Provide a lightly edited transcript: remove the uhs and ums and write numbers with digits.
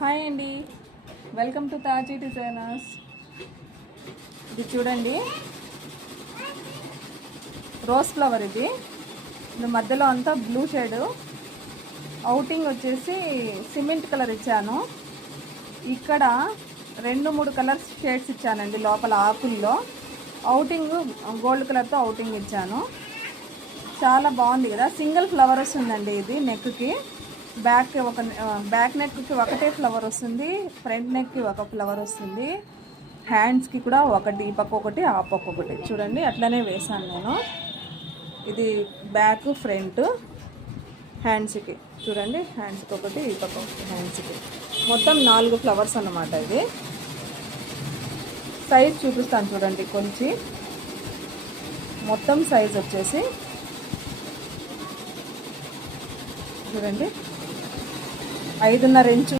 Hi అండి, welcome to తాజీ designers. ఇది చూడండి, రోజ్ ఫ్లవర్. ఇది మధ్యలో అంతా బ్లూ షేడ్, అవుటింగ్ వచ్చేసి సిమెంట్ కలర్ ఇచ్చాను. ఇక్కడ 2-3 కలర్స్ షేడ్స్ ఇచ్చానండి. లోపల ఆకుల్లో అవుటింగ్ గోల్డ్ కలర్తో అవుటింగ్ ఇచ్చాను. చాలా బాగుంది కదా. సింగిల్ ఫ్లవర్ వస్తుందండి ఇది నెక్కి. బ్యాక్ నెక్కి ఒకటే ఫ్లవర్ వస్తుంది, ఫ్రంట్ నెక్కి ఒక ఫ్లవర్ వస్తుంది, హ్యాండ్స్కి కూడా ఒకటి, ఈ పక్క ఒకటి ఆ పక్క ఒకటి. చూడండి, అట్లనే వేసాను నేను. ఇది బ్యాక్ ఫ్రంట్ హ్యాండ్స్కి. చూడండి, హ్యాండ్స్కి ఒకటి, ఈ పక్క ఒకటి హ్యాండ్స్కి. మొత్తం 4 ఫ్లవర్స్ అన్నమాట. ఇది సైజ్ చూపిస్తాను చూడండి. కొంచెం మొత్తం సైజ్ వచ్చేసి చూడండి 5.5 ఇంచు.